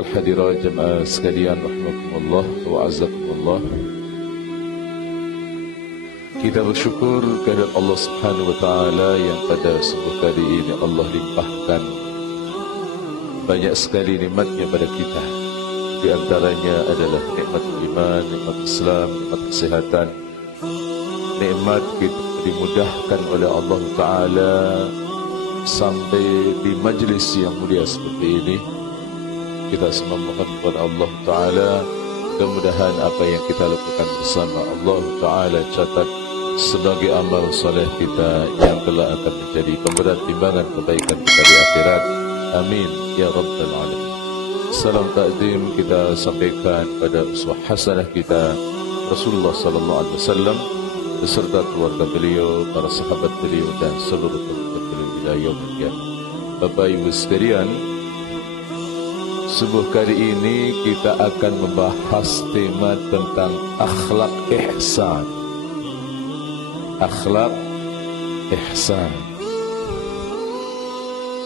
wal hadirat jemaah sekalian rahimakumullah wa azzakumullah. Kita bersyukur kepada Allah Subhanahu wa taala yang pada subuh kali ini Allah limpahkan banyak sekali nikmatnya pada kita. Di antaranya adalah nikmat iman, nikmat Islam, nikmat kesehatan, nikmat kita dimudahkan oleh Allah taala sampai di majlis yang mulia seperti ini. Kita semua mohon kepada Allah taala mudah-mudahan apa yang kita lakukan bersama Allah taala catat sebagai amal soleh kita yang kelak akan menjadi pemberat timbangan kebaikan kita di akhirat. Amin ya rabbal alamin. Salam takdim kita sampaikan pada uswah hasanah kita Rasulullah sallallahu alaihi wasallam beserta keluarga beliau, para sahabat beliau dan seluruh pengikut beliau ila yaumil qiyamah. Bapak Ibu sekalian, subuh kali ini kita akan membahas tema tentang akhlak ihsan. Akhlak ihsan.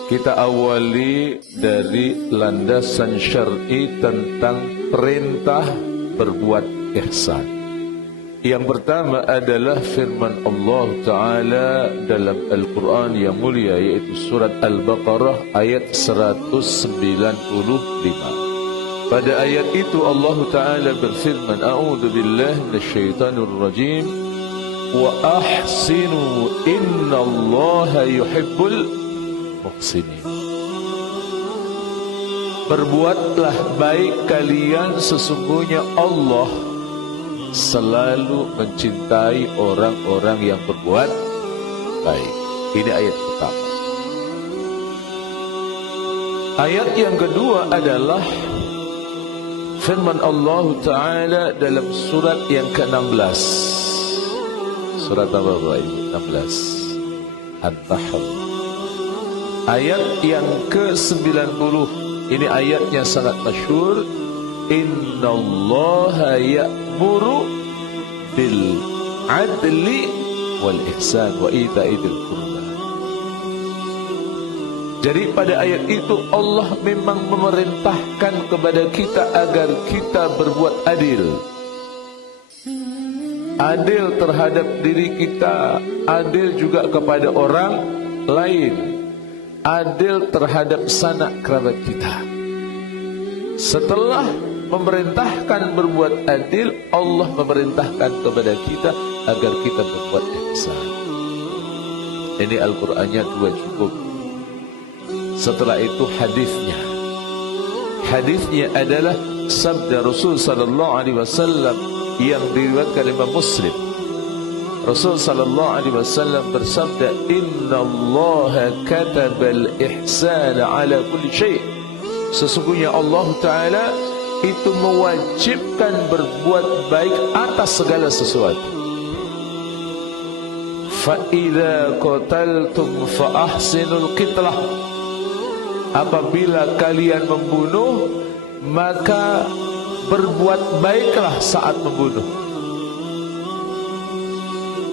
Kita awali dari landasan syar'i tentang perintah berbuat ihsan. Yang pertama adalah firman Allah Ta'ala dalam Al-Quran yang mulia, yaitu surat Al-Baqarah ayat 195. Pada ayat itu Allah Ta'ala berfirman, A'udhu billahi minasyaitanir rajim, wa ahsinu inna allaha yuhibbul muhsinin. Berbuatlah baik kalian, sesungguhnya Allah selalu mencintai orang-orang yang berbuat baik. Ini ayat pertama. Ayat yang kedua adalah firman Allah Ta'ala dalam surat yang ke-16. Surat apa Bapak Ibu? 16 An-Nahl. Ayat yang ke-90. Ini ayatnya sangat masyhur. Inna allaha ya'muru bil adli wal ihsan wa ita'i dzil qurba. Jadi pada ayat itu Allah memang memerintahkan kepada kita agar kita berbuat adil. Adil terhadap diri kita, adil juga kepada orang lain, adil terhadap sanak kerabat kita. Setelah memerintahkan berbuat adil, Allah memerintahkan kepada kita agar kita berbuat ihsan. Ini Al-Qur'annya dua cukup. Setelah itu hadisnya. Hadisnya adalah sabda Rasul sallallahu alaihi wasallam yang diriwayatkan oleh Muslim. Rasul sallallahu alaihi wasallam bersabda, "Innallaha katabal ihsana ala kulli syai'." Sesungguhnya Allah Ta'ala itu mewajibkan berbuat baik atas segala sesuatu. فَإِذَا قَتَلْتُمْ فَأَحْسِنُوا الْقِتْلَةَ. Apabila kalian membunuh, maka berbuat baiklah saat membunuh.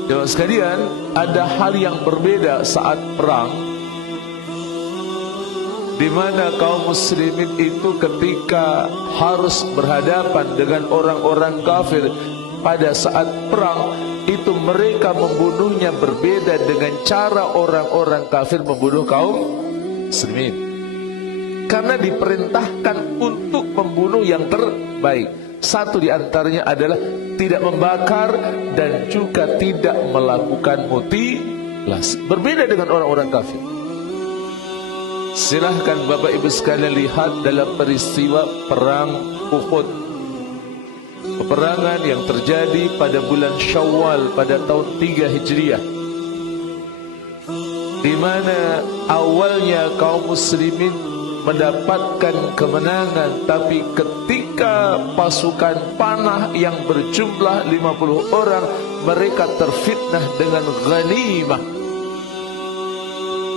Jemaah sekalian, ada hal yang berbeda saat perang, di mana kaum muslimin itu ketika harus berhadapan dengan orang-orang kafir pada saat perang, itu mereka membunuhnya berbeda dengan cara orang-orang kafir membunuh kaum muslimin. Karena diperintahkan untuk membunuh yang terbaik. Satu di antaranya adalah tidak membakar dan juga tidak melakukan mutilasi. Berbeda dengan orang-orang kafir. Silahkan Bapak Ibu sekalian lihat dalam peristiwa perang Uhud. Peperangan yang terjadi pada bulan Syawal pada tahun 3 Hijriah, di mana awalnya kaum muslimin mendapatkan kemenangan, tapi ketika pasukan panah yang berjumlah 50 orang, mereka terfitnah dengan ghanimah,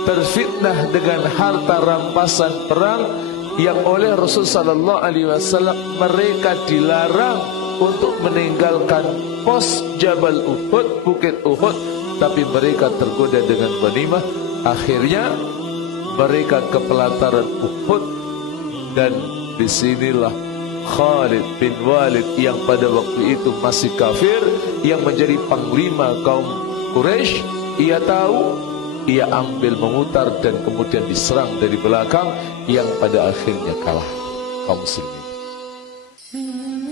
terfitnah dengan harta rampasan perang, yang oleh Rasulullah sallallahu alaihi wasallam mereka dilarang untuk meninggalkan pos Jabal Uhud, Bukit Uhud, tapi mereka tergoda dengan ghanimah. Akhirnya mereka ke pelataran Uhud dan Disinilah Khalid bin Walid yang pada waktu itu masih kafir, yang menjadi panglima kaum Quraisy, ia tahu, ia ambil memutar dan kemudian diserang dari belakang, yang pada akhirnya kalah kaum muslimin.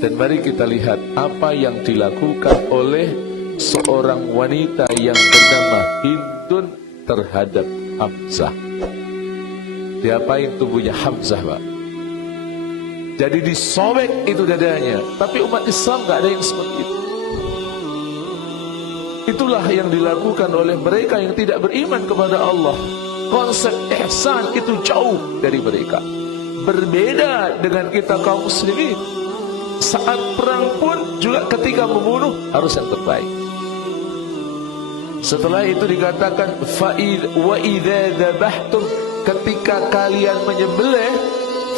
Dan mari kita lihat apa yang dilakukan oleh seorang wanita yang bernama Hindun terhadap Hamzah. Diapain tubuhnya Hamzah, Pak? Jadi disobek itu dadanya. Tapi umat Islam gak ada yang seperti itu. Itulah yang dilakukan oleh mereka yang tidak beriman kepada Allah. Konsep ihsan itu jauh dari mereka. Berbeda dengan kita kaum muslimin. Saat perang pun juga ketika membunuh harus yang terbaik. Setelah itu dikatakan wa idza dzabhtum, ketika kalian menyembelih,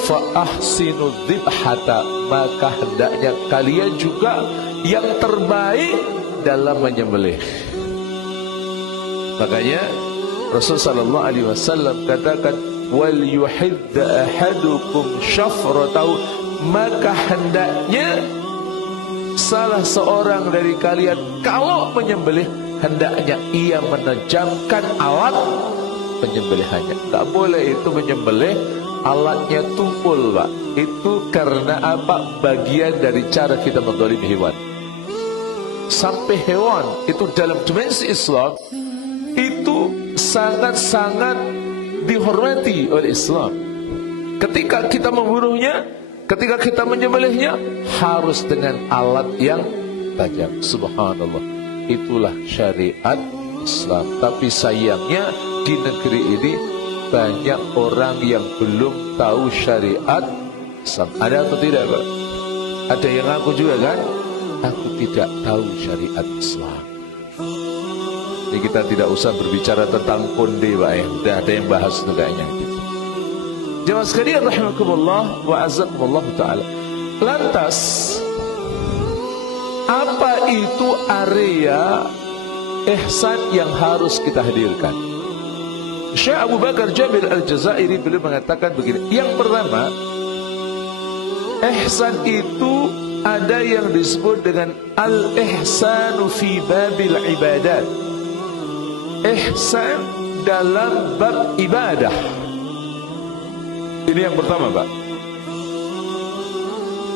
fa ahsinu dzibhata, maka hendaknya kalian juga yang terbaik dalam menyembelih. Makanya Rasulullah sallallahu alaihi wasallam katakan wal yuhidda ahadukum syafratahu, maka hendaknya salah seorang dari kalian kalau menyembelih, hendaknya ia menejamkan alat penyembelihannya. Tak boleh itu menyembelih alatnya tumpul, Pak. Itu karena apa? Bagian dari cara kita menzalimi hewan. Sampai hewan itu dalam dimensi Islam itu sangat-sangat dihormati oleh Islam. Ketika kita membunuhnya, ketika kita menyembelihnya, harus dengan alat yang tajam. Subhanallah, itulah syariat Islam. Tapi sayangnya di negeri ini banyak orang yang belum tahu syariat Islam. Ada atau tidak, Pak? Ada yang ngaku juga kan? Aku tidak tahu syariat Islam. Jadi kita tidak usah berbicara tentang konde, Pak, ya. Sudah ada yang bahas negaknya gitu. Jemaah sekalian rahimakumullah wa azakumullah ta'ala. Lantas apa itu area ihsan yang harus kita hadirkan? Syekh Abu Bakar Jabir Al-Jazairi beliau mengatakan begini. Yang pertama, ihsan itu ada yang disebut dengan al-ihsanu fi babil ibadat. Ihsan dalam bab ibadah. Ini yang pertama, Pak.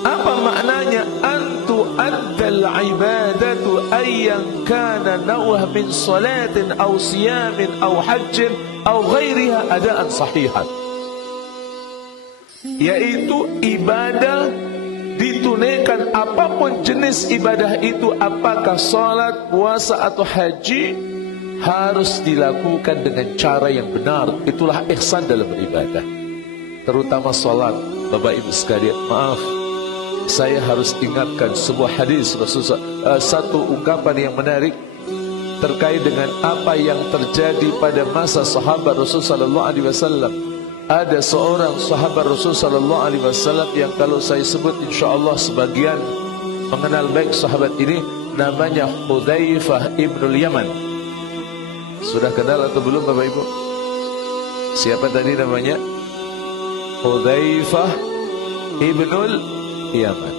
Apa maknanya? Antu addal ibadatu ayyan kana nawah min salatin aw siyamin aw hajjin aw ghairiha adaan sahihan. Yaitu ibadah ditunaikan, apapun jenis ibadah itu, apakah salat, puasa atau haji, harus dilakukan dengan cara yang benar. Itulah ihsan dalam beribadah. Terutama salat. Bapak Ibu sekalian, maaf, saya harus ingatkan sebuah hadis Rasulullah, satu ungkapan yang menarik terkait dengan apa yang terjadi pada masa sahabat Rasulullah sallallahu alaihi wasallam. Ada seorang sahabat Rasulullah sallallahu alaihi wasallam yang kalau saya sebut insyaallah sebagian mengenal baik sahabat ini, namanya Hudzaifah ibnul Yaman. Sudah kenal atau belum, Bapak Ibu? Siapa tadi namanya? Hudzaifah ibnul Yaman.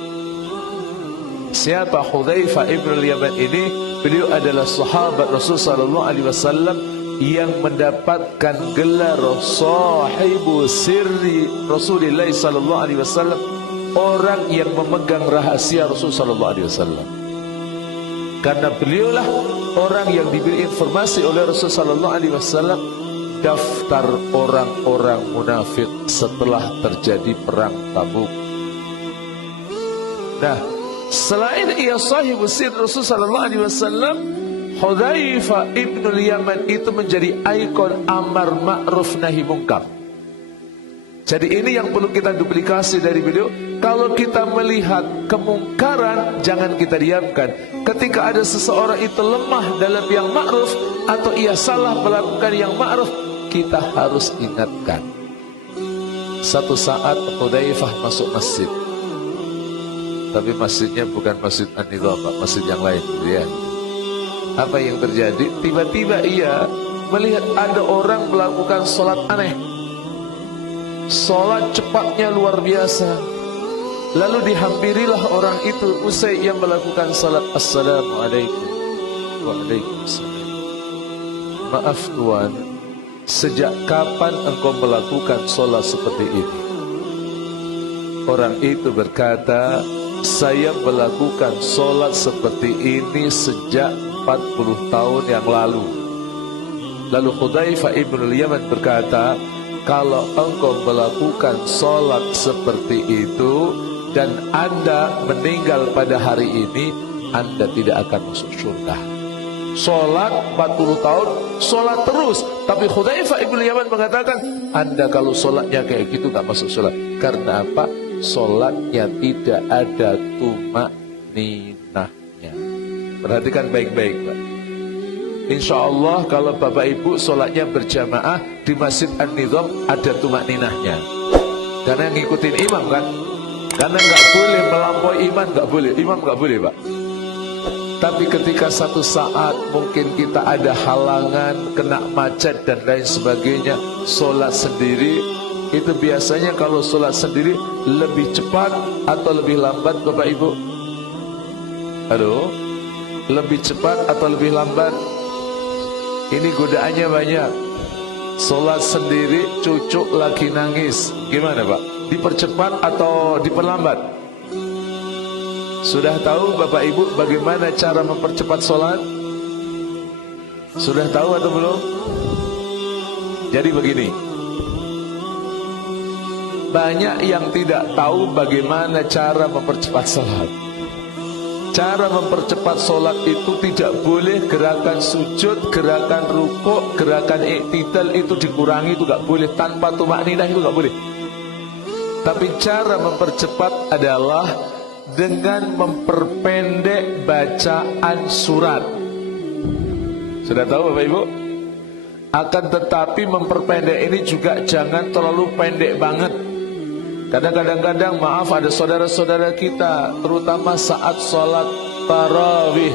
Siapa Hudzaifah ibnul Yaman ini? Beliau adalah sahabat Rasul sallallahu alaihi wasallam yang mendapatkan gelar sahibu sirri Rasulullah sallallahu alaihi wasallam, orang yang memegang rahasia Rasul sallallahu alaihi wasallam. Karena beliaulah orang yang diberi informasi oleh Rasul sallallahu alaihi wasallam daftar orang-orang munafik setelah terjadi perang Tabuk. Nah, selain ia sahibu sir Rasul sallallahu alaihi wasallam, Hudzaifah ibnul Yaman itu menjadi ikon amar ma'ruf nahi mungkar. Jadi ini yang perlu kita duplikasi dari beliau. Kalau kita melihat kemungkaran, jangan kita diamkan. Ketika ada seseorang itu lemah dalam yang ma'ruf atau ia salah melakukan yang ma'ruf, kita harus ingatkan. Satu saat Hudzaifah masuk masjid, tapi masjidnya bukan masjid An-Nidham, Pak, masjid yang lain, ya. Apa yang terjadi? Tiba-tiba ia melihat ada orang melakukan sholat aneh. Sholat cepatnya luar biasa. Lalu dihampirilah orang itu usai yang melakukan salat. Assalamualaikum. Waalaikumsalam. Maaf tuan, sejak kapan engkau melakukan salat seperti ini? Orang itu berkata, saya melakukan salat seperti ini sejak 40 tahun yang lalu. Lalu Hudzaifah ibn al-Yaman berkata, kalau engkau melakukan salat seperti itu dan Anda meninggal pada hari ini, Anda tidak akan masuk surga. Salat 40 tahun, salat terus. Tapi Hudzaifah ibn al-Yaman mengatakan, Anda kalau salatnya kayak gitu gak masuk surga. Karena apa? Salatnya tidak ada tumak ninahnya. Perhatikan baik-baik, Pak. Insya Allah kalau Bapak Ibu sholatnya berjamaah di Masjid An-Nizam ada tumak ninahnya. Karena ngikutin imam kan. Karena nggak boleh melampaui iman, nggak boleh. Imam nggak boleh, Pak. Tapi ketika satu saat mungkin kita ada halangan, kena macet dan lain sebagainya, sholat sendiri, itu biasanya kalau sholat sendiri lebih cepat atau lebih lambat, Bapak Ibu? Halo? Lebih cepat atau lebih lambat? Ini godaannya banyak. Sholat sendiri, cucu lagi nangis. Gimana Pak? Dipercepat atau diperlambat? Sudah tahu Bapak Ibu bagaimana cara mempercepat sholat? Sudah tahu atau belum? Jadi begini, banyak yang tidak tahu bagaimana cara mempercepat sholat. Cara mempercepat sholat itu tidak boleh gerakan sujud, gerakan rukuk, gerakan iktidal itu dikurangi, itu gak boleh. Tanpa tumakninah itu gak boleh. Tapi cara mempercepat adalah dengan memperpendek bacaan surat. Sudah tahu Bapak Ibu? Akan tetapi memperpendek ini juga jangan terlalu pendek banget. Kadang-kadang maaf ada saudara-saudara kita terutama saat sholat tarawih,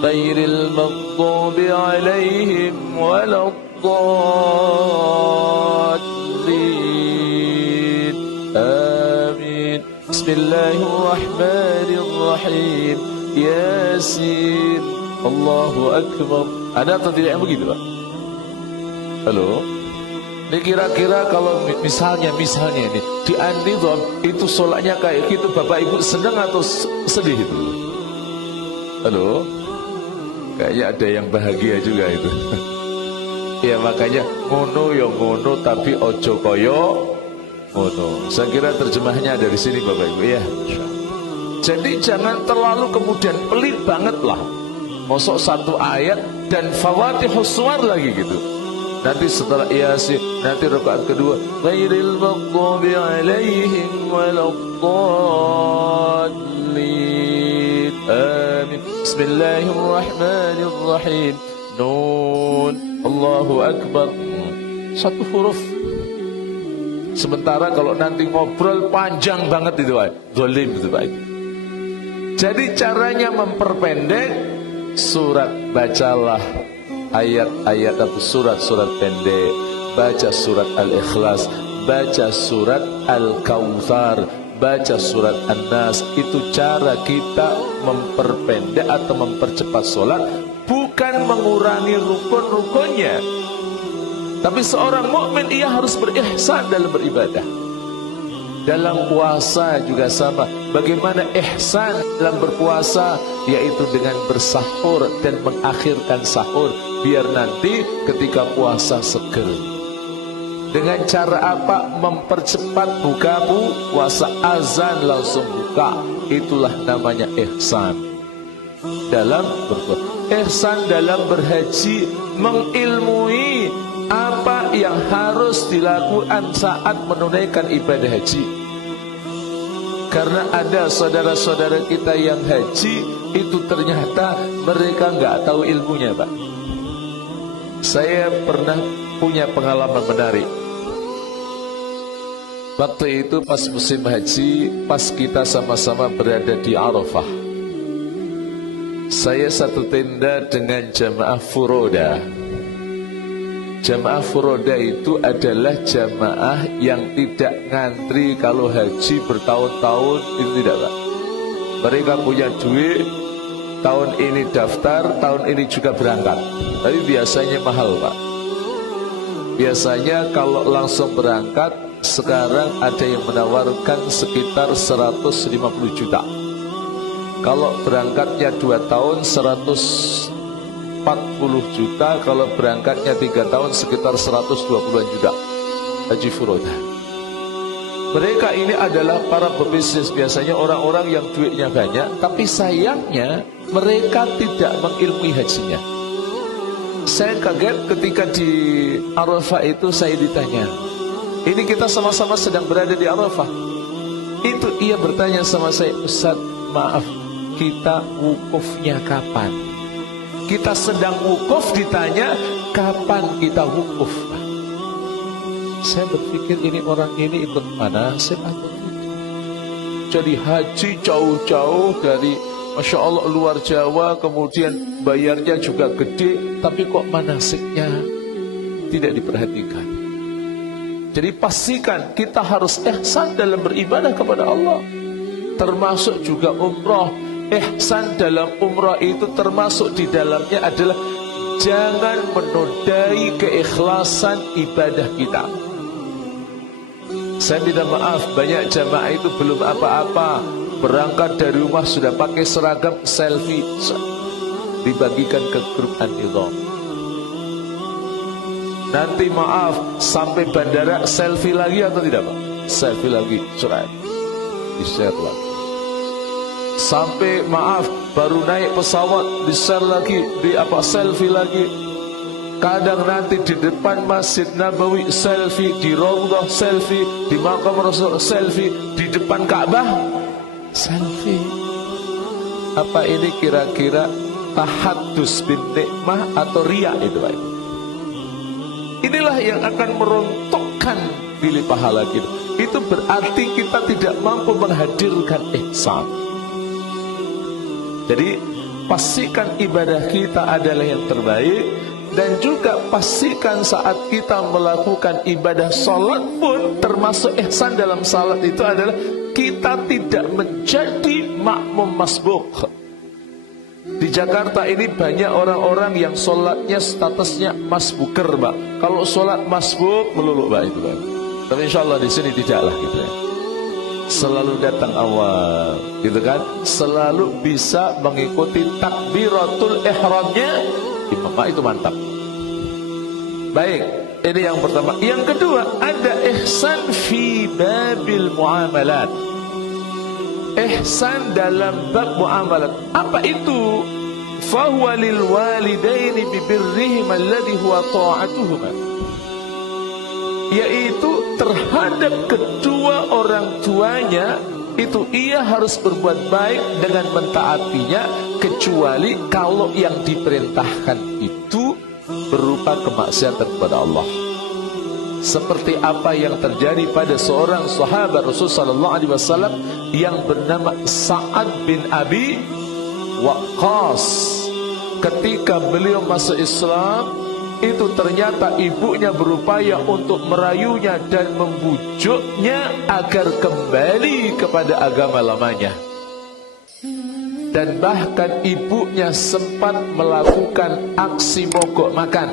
ghairil maghdubi alaihim waladdallin. Amin. Bismillahirrahmanirrahim. Yasin. Allahu Akbar. Ada atau tidak yang begitu Pak? Halo? Ini kira-kira kalau misalnya ini di An-Nizam itu sholatnya kayak gitu, Bapak Ibu senang atau sedih itu? Halo? Kayaknya ada yang bahagia juga itu. Ya makanya ngono ya ngono tapi ojo koyo ngono. Saya kira terjemahnya dari sini Bapak Ibu ya. Jadi jangan terlalu kemudian pelit banget lah. Mosok satu ayat dan Fawatihus Suwar lagi gitu. Nanti setelah Yasin, nanti rakaat kedua, ghairil maghdubi alaihim waladdallin. Amin. Bismillahirrahmanirrahim. Nun. Allahu Akbar. Satu huruf. Sementara kalau nanti ngobrol panjang banget itu, zalim itu Pak. Jadi caranya memperpendek surat, bacalah ayat-ayat atau surat-surat pendek, baca surat Al-Ikhlas, baca surat Al-Kautsar, baca surat An-Nas. Itu cara kita memperpendek atau mempercepat sholat, bukan mengurangi rukun-rukunnya. Tapi seorang mukmin ia harus berihsan dalam beribadah. Dalam puasa juga sama. Bagaimana ihsan dalam berpuasa? Yaitu dengan bersahur dan mengakhirkan sahur, biar nanti ketika puasa seger. Dengan cara apa? Mempercepat buka puasa, azan langsung buka. Itulah namanya ihsan dalam berpuasa. Ihsan dalam berhaji, mengilmui apa yang harus dilakukan saat menunaikan ibadah haji. Karena ada saudara-saudara kita yang haji itu ternyata mereka nggak tahu ilmunya Pak. Saya pernah punya pengalaman menarik. Waktu itu pas musim haji, pas kita sama-sama berada di Arafah, saya satu tenda dengan jamaah furoda. Jamaah furoda itu adalah jamaah yang tidak ngantri kalau haji bertahun-tahun, itu tidak, Pak. Mereka punya duit, tahun ini daftar, tahun ini juga berangkat. Tapi biasanya mahal, Pak. Biasanya kalau langsung berangkat, sekarang ada yang menawarkan sekitar 150 juta. Kalau berangkatnya 2 tahun 140 juta, kalau berangkatnya 3 tahun sekitar 120 juta. Haji furoda. Mereka ini adalah para pebisnis, biasanya orang-orang yang duitnya banyak, tapi sayangnya mereka tidak mengilmui hajinya. Saya kaget ketika di Arafah itu saya ditanya, ini kita sama-sama sedang berada di Arafah. Itu ia bertanya sama saya, Ustaz, maaf, kita wukufnya kapan? Kita sedang wukuf, ditanya kapan kita wukuf? Saya berpikir ini orang ini ikut manasik atau tidak. Jadi haji jauh-jauh dari Masya Allah luar Jawa, kemudian bayarnya juga gede, tapi kok manasiknya tidak diperhatikan. Jadi pastikan kita harus ihsan dalam beribadah kepada Allah. Termasuk juga umrah. Ihsan dalam umrah itu termasuk di dalamnya adalah jangan menodai keikhlasan ibadah kita. Saya minta maaf, banyak jamaah itu belum apa-apa, berangkat dari rumah sudah pakai seragam, selfie, dibagikan ke grup An-Nidham. Nanti maaf, sampai bandara selfie lagi atau tidak, Pak? Selfie lagi, surat di-share lagi. Sampai maaf, baru naik pesawat di-share lagi, selfie lagi. Kadang nanti di depan Masjid Nabawi selfie, di Raudhah selfie, di makam Rasul selfie, di depan Ka'bah selfie. Apa ini kira-kira tahaddus bin nikmah atau riya itu, Pak? Inilah yang akan merontokkan pilih pahala kita. Itu berarti kita tidak mampu menghadirkan ihsan. Jadi pastikan ibadah kita adalah yang terbaik, dan juga pastikan saat kita melakukan ibadah salat pun termasuk ihsan dalam salat itu adalah kita tidak menjadi makmum masbuk. Di Jakarta ini banyak orang-orang yang sholatnya statusnya masbuker, Pak. Kalau sholat masbuk melulu, Pak, itu, Pak. Tapi insya Allah di sini tidaklah gitu ya. Selalu datang awal, gitu kan? Selalu bisa mengikuti takbiratul ihramnya imam, Pak, itu mantap. Baik, ini yang pertama. Yang kedua, ada ihsan fi babil muamalat. Ihsan dalam bab muamalat. Apa itu? Fahuwa lil walidaini bibirrihim alladhi huwa ta'atuhuma. Yaitu terhadap kedua orang tuanya, itu ia harus berbuat baik dengan mentaatinya, kecuali kalau yang diperintahkan itu berupa kemaksiatan kepada Allah. Seperti apa yang terjadi pada seorang sahabat Rasulullah SAW yang bernama Sa'ad bin Abi Waqqas. Ketika beliau masuk Islam, itu ternyata ibunya berupaya untuk merayunya dan membujuknya agar kembali kepada agama lamanya. Dan bahkan ibunya sempat melakukan aksi mogok makan.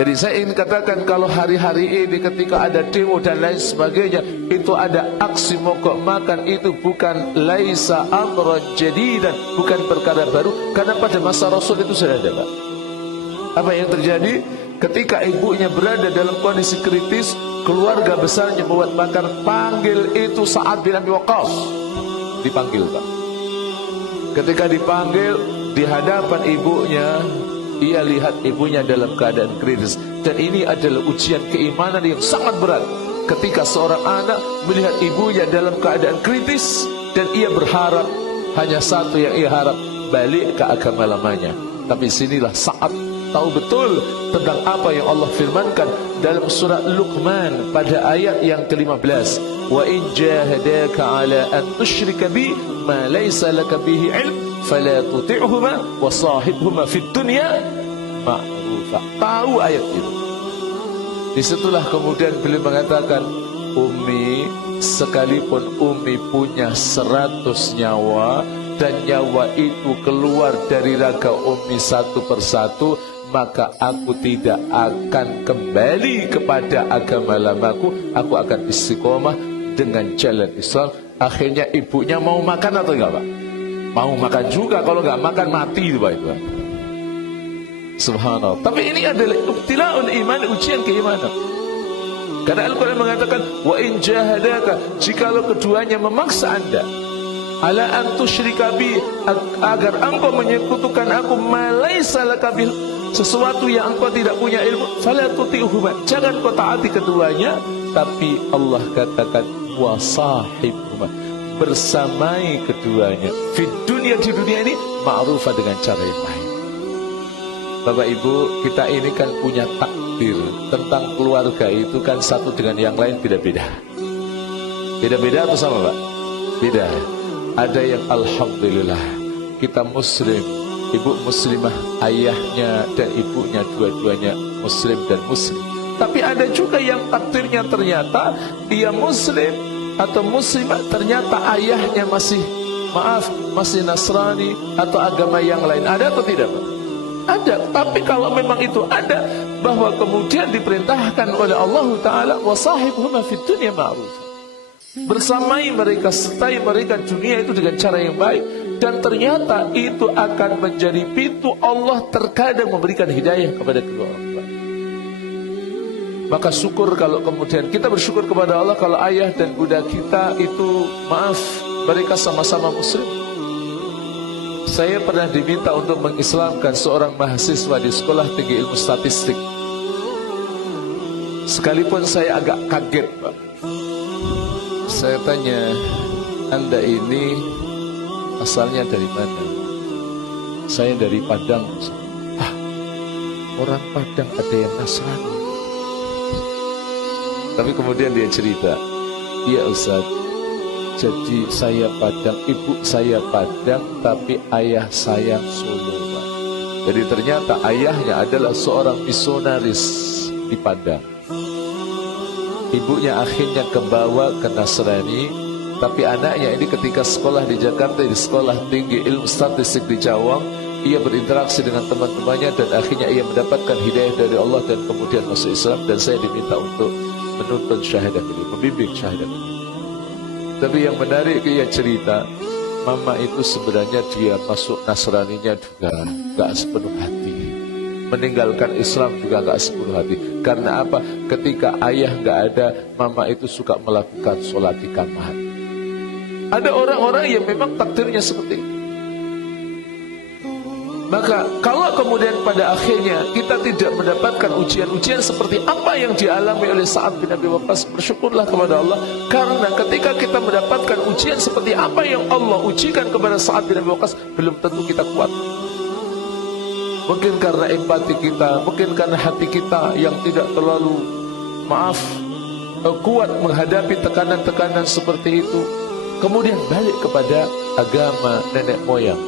Jadi saya ingin katakan, kalau hari-hari ini ketika ada demo dan lain sebagainya, itu ada aksi mogok makan, itu bukan laisa amran jadidan, bukan perkara baru, karena pada masa Rasul itu sudah ada, Pak. Apa yang terjadi? Ketika ibunya berada dalam kondisi kritis, keluarga besarnya membuat makan, panggil itu Sa'ad bin Abi Waqqas. Dipanggil, Pak. Ketika dipanggil di hadapan ibunya, ia lihat ibunya dalam keadaan kritis. Dan ini adalah ujian keimanan yang sangat berat. Ketika seorang anak melihat ibunya dalam keadaan kritis, dan ia berharap, hanya satu yang ia harap, balik ke agama lamanya. Tapi sinilah Sa'ad tahu betul tentang apa yang Allah firmankan dalam surat Luqman pada ayat yang ke-15. Wa in jahadaka ala an tusyrika bi ma laysa laka bihi ilm fala tuti'huma wa sahibhuma fid dunya ma'rufa. Tahu ayat itu. Disitulah kemudian beliau mengatakan, Umi, sekalipun Umi punya 100 nyawa dan nyawa itu keluar dari raga Umi satu persatu, maka aku tidak akan kembali kepada agama lamaku. Aku akan istiqomah dengan jalan Islam. Akhirnya ibunya mau makan atau enggak, Pak? Mau makan juga. Kalau enggak makan mati itu, Pak. Itu. Subhanallah. Tapi ini adalah ibtila'ul iman, ujian keimanan. Karena Al-Quran mengatakan, wa in jahadaka, jikalau keduanya memaksa anda ala an tusyrika bi, agar engkau menyekutukan aku, malaisa laka bil, sesuatu yang engkau tidak punya ilmu, fala tuti'huma, jangan kau taati keduanya. Tapi Allah katakan wasahibhuma, bersamai keduanya di dunia ini ma'rufah, dengan cara yang baik. Bapak Ibu, kita ini kan punya takdir tentang keluarga itu kan satu dengan yang lain beda-beda. Beda-beda atau sama, Pak? Beda. Ada yang alhamdulillah kita muslim, ibu muslimah, ayahnya dan ibunya dua-duanya muslim dan muslim. Tapi ada juga yang takdirnya ternyata dia muslim atau muslimah, ternyata ayahnya masih Nasrani atau agama yang lain. Ada atau tidak, Pak? Ada. Tapi kalau memang itu ada, bahwa kemudian diperintahkan oleh Allah Ta'ala, wasahibhuma fid dunya ma'ruf, bersamai mereka, sertai mereka dunia itu dengan cara yang baik. Dan ternyata itu akan menjadi pintu Allah terkadang memberikan hidayah kepada kedua orang tua. Maka syukur kalau kemudian kita bersyukur kepada Allah kalau ayah dan bunda kita itu, mereka sama-sama muslim. Saya pernah diminta untuk mengislamkan seorang mahasiswa di Sekolah Tinggi Ilmu Statistik. Sekalipun saya agak kaget, Pak. Saya tanya, Anda ini asalnya dari mana? Saya dari Padang. Orang Padang ada yang Nasrani. Tapi kemudian dia cerita, iya Ustaz, jadi saya Padang, ibu saya Padang, tapi ayah saya Solo, Pak. Jadi ternyata ayahnya adalah seorang misionaris di Padang. Ibunya akhirnya kebawa ke Nasrani, tapi anaknya ini ketika sekolah di Jakarta, di Sekolah Tinggi Ilmu Statistik di Cawang, ia berinteraksi dengan teman-temannya dan akhirnya ia mendapatkan hidayah dari Allah dan kemudian masuk Islam. Dan saya diminta untuk menuntun syahadah beliau, membimbing syahadah beliau. Tapi yang menarik dia cerita, mama itu sebenarnya dia masuk Nasraninya juga gak sepenuh hati, meninggalkan Islam juga gak sepenuh hati. Karena apa? Ketika ayah gak ada, mama itu suka melakukan sholat di kamar. Ada orang-orang yang memang takdirnya seperti itu. Maka kalau kemudian pada akhirnya kita tidak mendapatkan ujian-ujian seperti apa yang dialami oleh Sa'ad bin Abi Waqqas, bersyukurlah kepada Allah. Karena ketika kita mendapatkan ujian seperti apa yang Allah ujikan kepada Sa'ad bin Abi Waqqas, belum tentu kita kuat. Mungkin karena empati kita, mungkin karena hati kita yang tidak terlalu kuat menghadapi tekanan-tekanan seperti itu. Kemudian balik kepada agama nenek moyang.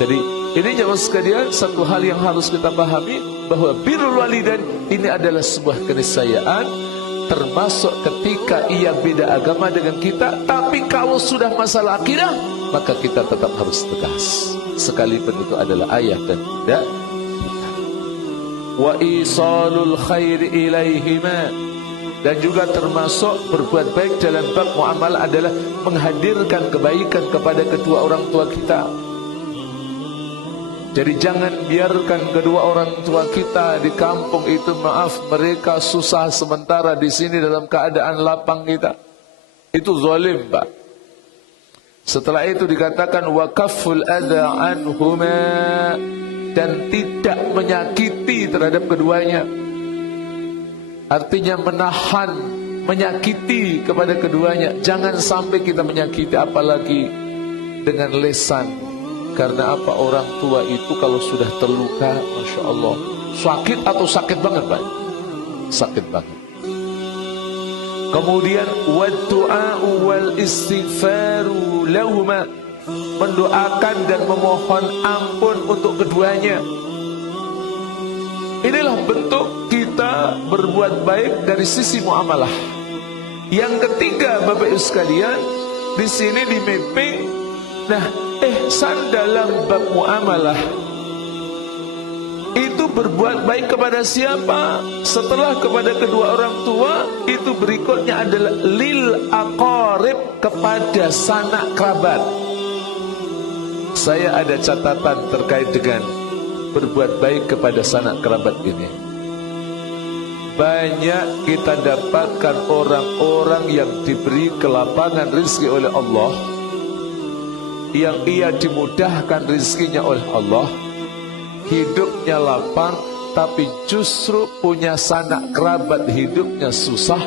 Jadi ini jemaah sekalian, satu hal yang harus kita pahami, bahwa birrul walidain ini adalah sebuah keniscayaan, termasuk ketika ia beda agama dengan kita. Tapi kalau sudah masalah akidah, maka kita tetap harus tegas, sekalipun itu adalah ayah dan bunda kita. Wa isalul khair ilaihima, dan juga termasuk berbuat baik dalam bab muamalah adalah menghadirkan kebaikan kepada kedua orang tua kita. Jadi jangan biarkan kedua orang tua kita di kampung itu, mereka susah sementara, di sini dalam keadaan lapang kita. Itu zalim, Pak. Setelah itu dikatakan wa kafful adza anhuma, dan tidak menyakiti terhadap keduanya. Artinya menahan, menyakiti kepada keduanya. Jangan sampai kita menyakiti, apalagi dengan lisan. Karena apa? Orang tua itu kalau sudah terluka, Masya Allah, sakit atau sakit banget, Pak. Sakit banget. Kemudian wadu'a'u wal istighfaru lahuma, mendoakan dan memohon ampun untuk keduanya. Inilah bentuk kita berbuat baik dari sisi muamalah. Yang ketiga, Bapak Ibu sekalian, di sini di mapping, nah, ihsan dalam bab muamalah itu berbuat baik kepada siapa? Setelah kepada kedua orang tua, itu berikutnya adalah lil aqarib, kepada sanak kerabat. Saya ada catatan terkait dengan berbuat baik kepada sanak kerabat ini. Banyak kita dapatkan orang-orang yang diberi kelapangan rezeki oleh Allah, yang ia dimudahkan rezekinya oleh Allah, hidupnya lapang, tapi justru punya sanak kerabat hidupnya susah.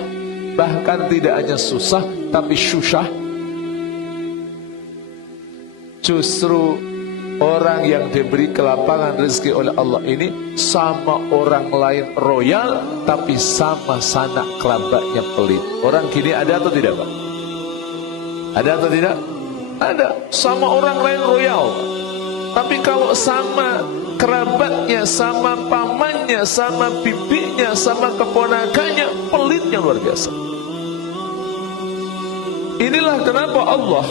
Bahkan tidak hanya susah, tapi susah. Justru orang yang diberi kelapangan rezeki oleh Allah ini sama orang lain royal, tapi sama sanak kerabatnya pelit. Orang gini ada atau tidak, Pak? Ada atau tidak? Ada. Sama orang lain royal, tapi kalau sama kerabatnya, sama pamannya, sama bibinya, sama keponakannya, pelitnya luar biasa. Inilah kenapa Allah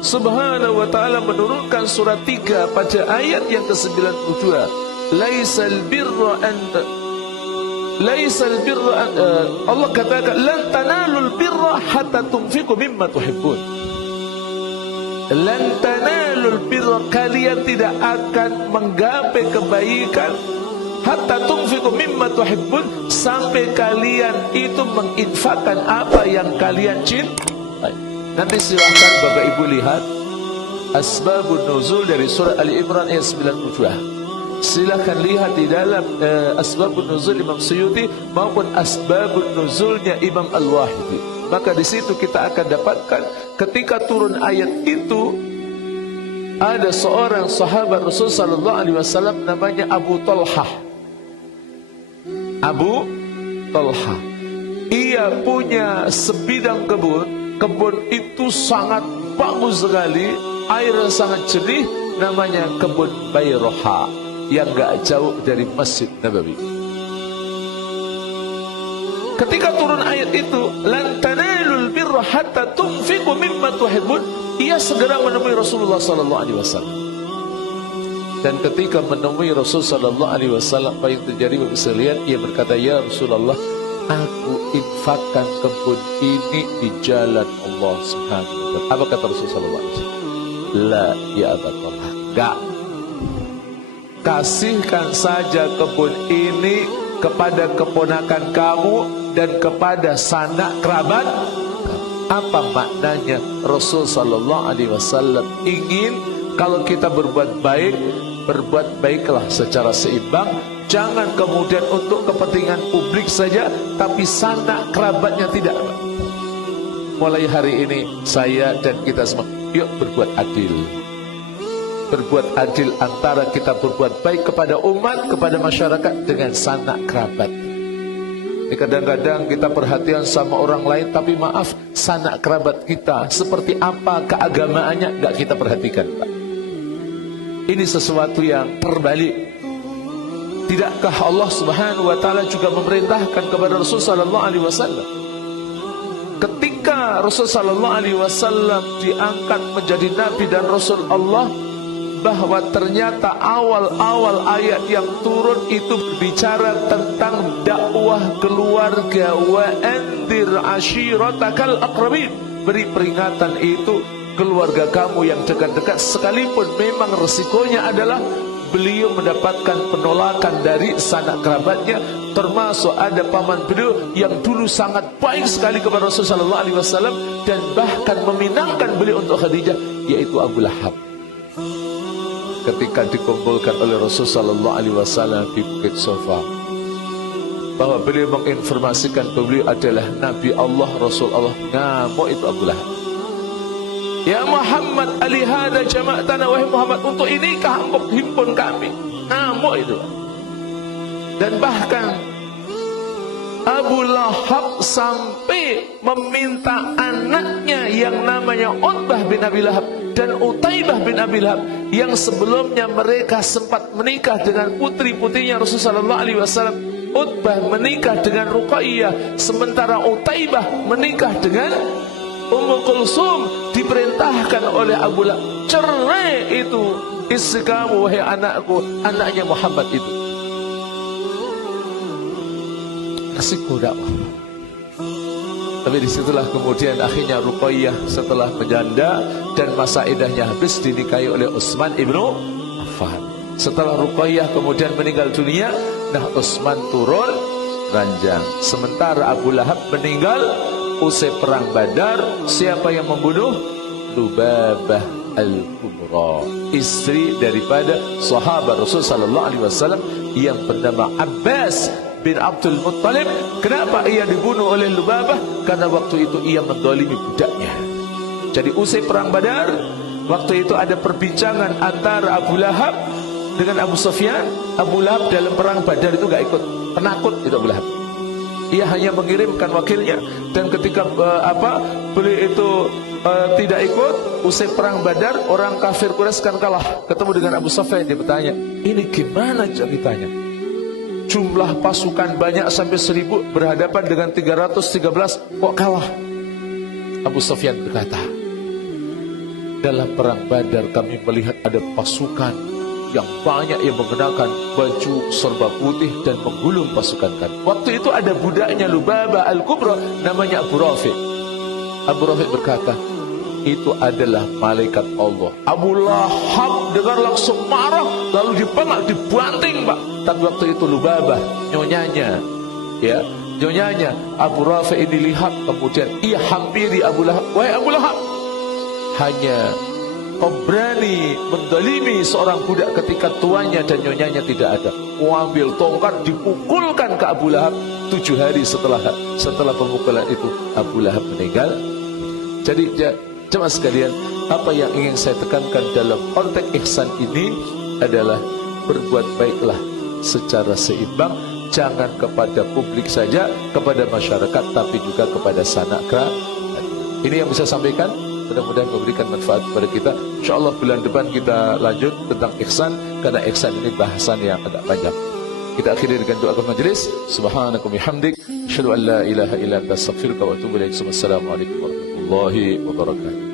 Subhanahu wa ta'ala menurunkan surat 3 pada ayat yang ke-92. Laisal birra Allah katakan lan tanalul birra hatta tunfiqu mimma tuhibbun. Lan tanalul birra, kalian tidak akan menggapai kebaikan hatta tunfiqu mimma tuhibbun, sampai kalian itu menginfakkan apa yang kalian cintai. Nanti silahkan Bapak Ibu lihat asbabun nuzul dari surah Ali Imran ayat 92. Silahkan lihat di dalam asbabun nuzul Imam Suyuti maupun asbabun nuzulnya Imam Al-Wahidi. Maka di situ kita akan dapatkan ketika turun ayat itu, ada seorang sahabat Rasul sallallahu alaihi wasallam namanya Abu Talhah. Abu Talhah. Ia punya sebidang kebun. Kebun itu sangat bagus sekali, air sangat jernih, namanya kebun Bayroha, yang gak jauh dari Masjid Nabawi. Ketika turun ayat itu, lan tanalul birra hatta tunfiqu mimma tuhibbun, ia segera menemui Rasulullah sallallahu alaihi wasallam. Dan ketika menemui Rasul sallallahu alaihi wasallam, apa yang terjadi Bapak sekalian? Ia berkata, "Ya Rasulullah, aku infakkan kebun ini di jalan Allah Subhanahu wa ta'ala." Apa kata Rasulullah sallallahu alaihi wasallam? La ya Abu Talhah, enggak. Kasihkan saja kebun ini kepada keponakan kamu dan kepada sanak kerabat. Apa maknanya? Rasul sallallahu alaihi wasallam ingin kalau kita berbuat baik, berbuat baiklah secara seimbang. Jangan kemudian untuk kepentingan publik saja, tapi sanak kerabatnya tidak. Mulai hari ini saya dan kita semua, yuk berbuat adil. Berbuat adil antara kita berbuat baik kepada umat, kepada masyarakat dengan sanak kerabat. Kadang-kadang kita perhatian sama orang lain, tapi maaf, sanak kerabat kita seperti apa keagamaannya gak kita perhatikan, Pak. Ini sesuatu yang terbalik. Tidakkah Allah Subhanahu wa ta'ala juga memerintahkan kepada Rasul sallallahu alaihi wasallam, ketika Rasul sallallahu alaihi wasallam diangkat menjadi nabi dan rasul Allah, bahwa ternyata awal-awal ayat yang turun itu berbicara tentang dakwah keluarga, wa andir ashiratakal aqrabin, beri peringatan itu keluarga kamu yang dekat-dekat, sekalipun memang resikonya adalah beliau mendapatkan penolakan dari sanak kerabatnya, termasuk ada paman beliau yang dulu sangat baik sekali kepada Rasulullah sallallahu alaihi wasallam dan bahkan meminangkan beliau untuk Khadijah, yaitu Abu Lahab. Ketika dikumpulkan oleh Rasulullah sallallahu alaihi wasallam di Bukit Sofa, bahwa beliau menginformasikan bahwa beliau adalah Nabi Allah, Rasul Allah, ngamuk itu Abu Lahab. Ya Muhammad, alihada jama'atana, wahai Muhammad, untuk inikah engkau himpun kami? Ngamuk itu. Dan bahkan Abu Lahab sampai meminta anaknya yang namanya Utbah bin Abi Lahab dan Utaibah bin Abi Lahab yang sebelumnya mereka sempat menikah dengan putri-putrinya Rasulullah SAW. Utbah menikah dengan Ruqayyah, sementara Utaibah menikah dengan Ummu Kulsum. Diperintahkan oleh Abu Lahab, cerai itu istri kamu wahai anakku, anaknya Muhammad itu. Resiko dakwah. Tapi disitulah kemudian akhirnya Ruqayyah setelah menjanda dan masa iddahnya habis dinikahi oleh Utsman ibnu Affan. Setelah Ruqayyah kemudian meninggal dunia, nah Utsman turun ranjang. Sementara Abu Lahab meninggal usai perang Badar. Siapa yang membunuh? Lubabah al-Kubra, istri daripada sahabat Rasul sallallahu alaihi wasallam yang bernama Abbas bin Abdul Muttalib. Kenapa ia dibunuh oleh Lubabah? Karena waktu itu ia mendolimi budaknya. Jadi usai perang Badar, waktu itu ada perbincangan antara Abu Lahab dengan Abu Sufyan. Abu Lahab dalam perang Badar itu gak ikut, penakut itu Abu Lahab. Ia hanya mengirimkan wakilnya. Dan ketika beliau itu tidak ikut, usai perang Badar, orang kafir Quraisy kan kalah. Ketemu dengan Abu Sufyan, dia bertanya, ini gimana ceritanya? Jumlah pasukan banyak sampai 1000 berhadapan dengan 313, kok kalah? Abu Sufyan berkata, dalam perang Badar kami melihat ada pasukan yang banyak yang mengenakan baju serba putih dan menggulung pasukan kami. Waktu itu ada budaknya Lubabah al-Kubra namanya Abu Rafi'. Abu Rafi' berkata, itu adalah malaikat Allah. Abu Lahab dengar langsung marah, lalu dipengal, dibanting, Pak. Tapi waktu itu Lubabah, nyonyanya, ya, nyonyanya Abu Rafi' ini lihat, kemudian ia hampiri Abu Lahab. Wahai Abu Lahab, hanya kau berani mendolimi seorang budak ketika tuannya dan nyonyanya tidak ada. Kau ambil tongkat, dipukulkan ke Abu Lahab. 7 hari setelah pemukulan itu Abu Lahab meninggal. Jadi jemaah sekalian, apa yang ingin saya tekankan dalam konteks ihsan ini adalah berbuat baiklah secara seimbang, jangan kepada publik saja, kepada masyarakat, tapi juga kepada sanak kerabat. Ini yang bisa saya sampaikan, mudah-mudahan memberikan manfaat kepada kita. InsyaAllah bulan depan kita lanjut tentang ihsan, karena ihsan ini bahasan yang agak panjang. Kita akhiri dengan doa majelis. Subhanakum bihamdik, asyhadu an la ilaha illa anta, astaghfiruka wa atubu ilaik. Wassalamualaikum warahmatullahi wabarakatuh.